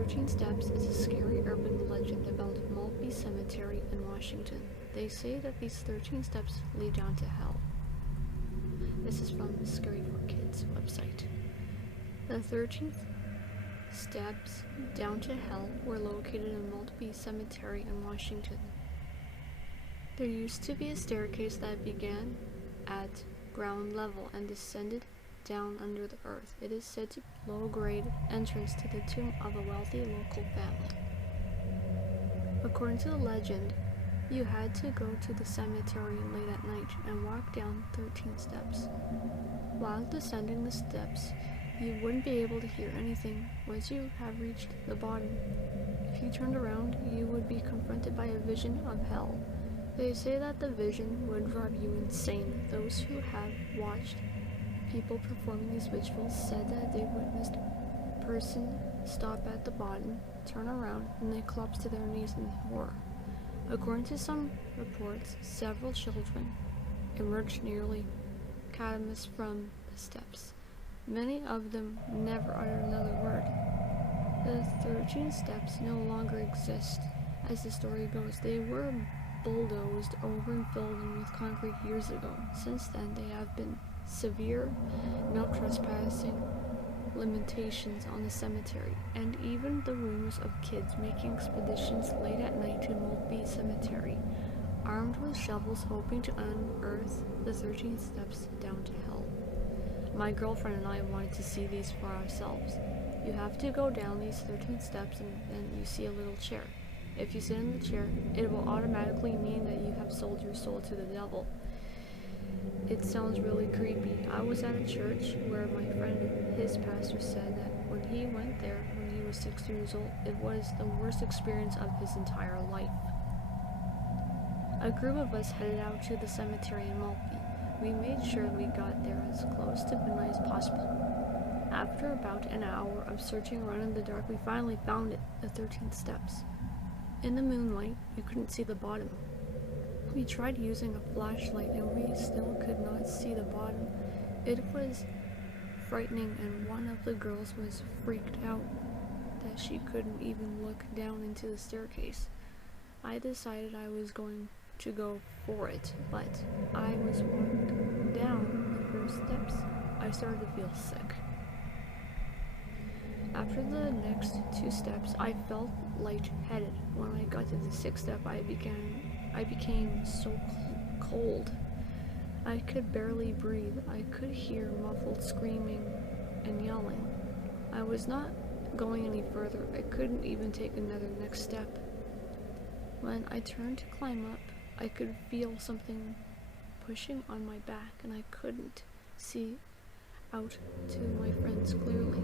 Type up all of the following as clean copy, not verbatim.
13 Steps is a scary urban legend about Maltby Cemetery in Washington. They say that these 13 steps lead down to hell. This is from the scarystoriesforkids website. The 13th steps down to hell were located in Maltby Cemetery in Washington. There used to be a staircase that began at ground level and descended down under the earth. It is said to be a low-grade entrance to the tomb of a wealthy local family. According to the legend, you had to go to the cemetery late at night and walk down 13 steps. While descending the steps, you wouldn't be able to hear anything once you have reached the bottom. If you turned around, you would be confronted by a vision of hell. They say that the vision would drive you insane. Those who have watched people performing these rituals said that they witnessed a person stop at the bottom, turn around, and they collapse to their knees in horror. According to some reports, several children emerged nearly catamous from the steps. Many of them never uttered another word. The 13 steps no longer exist. As the story goes, they were bulldozed over and filled in with concrete years ago. Since then, they have been severe no trespassing limitations on the cemetery, and even the rumors of kids making expeditions late at night to Maltby Cemetery, armed with shovels hoping to unearth the 13 steps down to hell. My girlfriend and I wanted to see these for ourselves. You have to go down these 13 steps and then you see a little chair. If you sit in the chair, it will automatically mean that you have sold your soul to the devil. It sounds really creepy. I was at a church where my friend, his pastor, said that when he went there when he was 6 years old, it was the worst experience of his entire life. A group of us headed out to the cemetery in Maltby. We made sure we got there as close to midnight as possible. After about an hour of searching around in the dark, we finally found it, the 13 steps. In the moonlight, you couldn't see the bottom. We tried using a flashlight and we still could not see the bottom. It was frightening, and one of the girls was freaked out that she couldn't even look down into the staircase. I decided I was going to go for it, but I was walking down the first steps. I started to feel sick. After the next 2 steps, I felt lightheaded. When I got to the 6th step, I became so cold. I could barely breathe. I could hear muffled screaming and yelling. I was not going any further. I couldn't even take another next step. When I turned to climb up, I could feel something pushing on my back, and I couldn't see out to my friends clearly.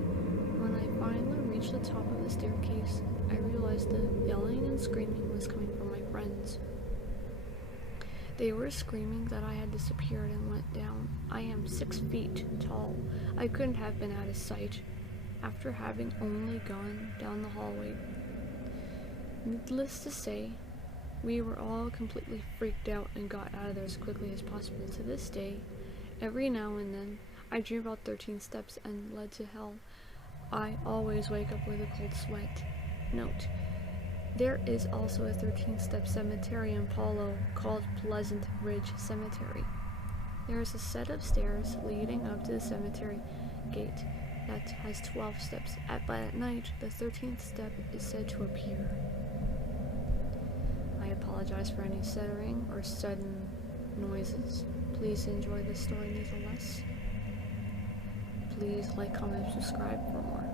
When I finally reached the top of the staircase, I realized the yelling and screaming was coming from my friends. They were screaming that I had disappeared and went down. I am 6 feet tall. I couldn't have been out of sight after having only gone down the hallway. Needless to say, we were all completely freaked out and got out of there as quickly as possible. To this day, every now and then, I dream about 13 steps and led to hell. I always wake up with a cold sweat. Note: there is also a 13-step cemetery in Palo called Pleasant Ridge Cemetery. There is a set of stairs leading up to the cemetery gate that has 12 steps, but at night, the 13th step is said to appear. I apologize for any stuttering or sudden noises. Please enjoy this story nonetheless. Please like, comment, subscribe for more.